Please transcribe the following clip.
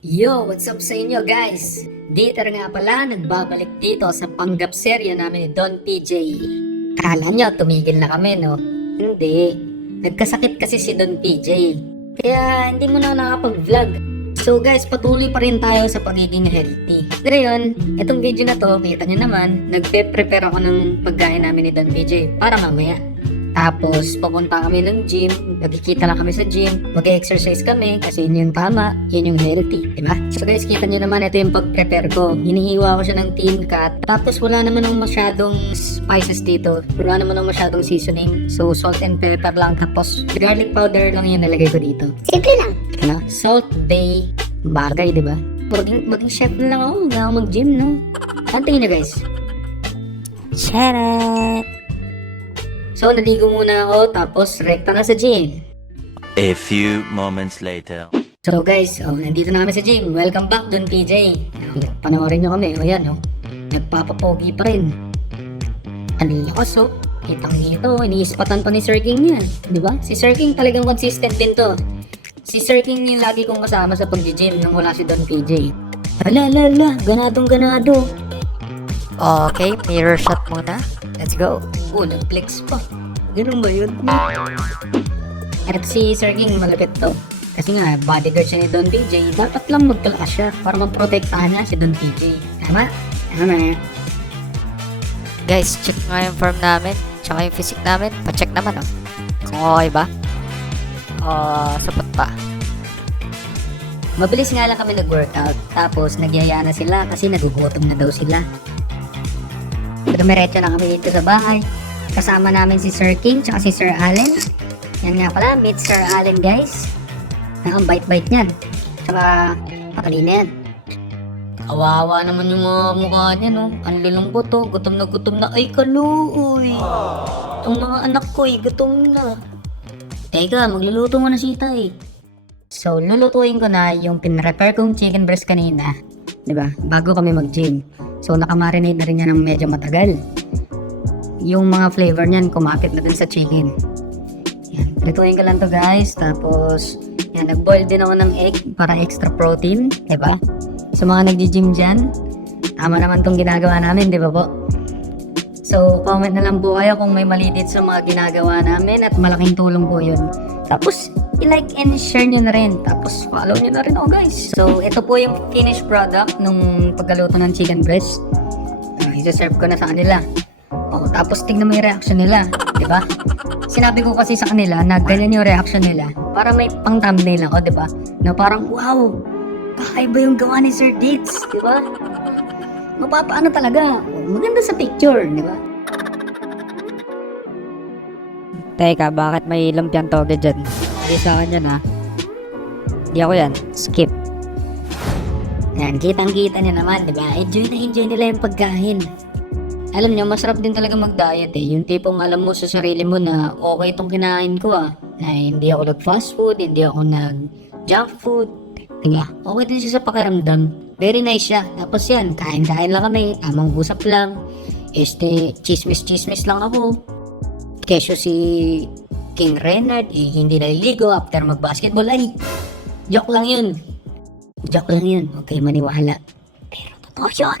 Yo, what's up sa inyo guys? Dieter nga pala, nagbabalik dito sa panggap serya namin ni Don PJ. Kala nyo, tumigil na kami no? Hindi. Nagkasakit kasi si Don PJ. Kaya hindi mo na nakapag-vlog. So guys, patuloy pa rin tayo sa pagiging healthy. Pero yun, itong video na to, kita nyo naman, nagpe-prepare ako ng pagkain namin ni Don PJ para mamaya. Tapos, pupunta kami ng gym, magkikita lang kami sa gym, mag-exercise kami kasi yun yung tama, yun yung healthy, diba? So guys, kita nyo naman, ito yung pag-prepare ko. Hinihiwa ko siya ng thin cut, tapos wala naman ng masyadong spices dito, wala naman ng masyadong seasoning. So, salt and pepper lang, tapos garlic powder lang yung nalagay ko dito. Simple lang. Ano? Salt, bay, bagay, diba? Maging chef na lang ako, huwag ako mag-gym, no? Ano tingin nyo guys? Charot! So, naligo muna ako, tapos rekta na sa gym. A few moments later. So guys, nandito na kami sa gym. Welcome back, Don PJ. Panoorin nyo kami. O yan, nagpapapogi pa rin. Ang lakas, kitang dito, iniispatan pa ni Sir King yan. Diba? Si Sir King talagang consistent din to. Si Sir King yung lagi kong kasama sa pag-gym nung wala si Don PJ. Ala, ganadong ganado. Okay, mirror shot muna. Let's go. Nag-flex pa. Ganun ba yun? At si Sir King malapit to. Kasi nga, bodyguard siya ni Don PJ. Dapat lang magkalakas siya para maprotektahan niya si Don PJ. Tama? Tama. Guys, check nga yung form namin. Tsaka yung physique namin. Pa-check naman kung okay ba. Sapat pa. Mabilis nga lang kami nag-workout. Tapos nagyaya na sila kasi nagugutom na daw sila. Dumiretso na kami dito sa bahay. Kasama namin si Sir King tsaka si Sir Allen. Yan nga pala, meet Sir Allen guys. Ang bite-bite niyan. Tsaka pakalina yan. Kawawa naman yung mga mukha niya, no? Ang lulungkot, gutom na. Ay, kaluoy. Itong mga anak ko, gutom na. Teka, magluluto mo na si Tay. So, lulutuin ko na yung pinrepare kong chicken breast kanina. Diba? Bago kami mag-gym. So, nakamarinate na rin yan ng medyo matagal. Yung mga flavor niyan, kumapit na dun sa chicken. Yan. Lutuin ko lang to guys. Tapos, yan, nag-boil din ako ng egg para extra protein. Diba? Sa mga nag-gym dyan, tama naman tong ginagawa namin, di ba po? So, comment na lang po kayo kung may mali dito sa mga ginagawa namin at malaking tulong po yun. Tapos, i-like and share nyo na rin. Tapos, follow nyo na rin ako guys. So, ito po yung finished product nung pagkaluto ng chicken breast. Isa-serve ko na sa kanila. Tapos, tingnan mo yung reaction nila. Diba? Sinabi ko kasi sa kanila na ganyan yung reaction nila. Para may pang thumbnail ako, diba? Na parang, wow! Kakaiba yung gawa ni Sir Diggs. Diba? Mapapaano talaga. Maganda sa picture, diba? Teka, bakit may lumpiang toge dyan? Hindi sa akin yan Hindi ako yan. Skip. Yan, kitang-kita niya naman, diba? Enjoy nila yung pagkain. Alam niyo, masarap din talaga mag-diet Yung tipong alam mo sa sarili mo na okay itong kinain ko Na hindi ako nag-fast food, hindi ako nag-junk food. Diba? Okay din siya sa pakiramdam. Very nice siya. Tapos yan, kain-kain lang kami. Tamang usap lang. Chismis lang ako. Kesyo si King Renard, hindi naliligo after mag-basketball. Ay, joke lang yun. Huwag kayo maniwala. Pero totoo yun.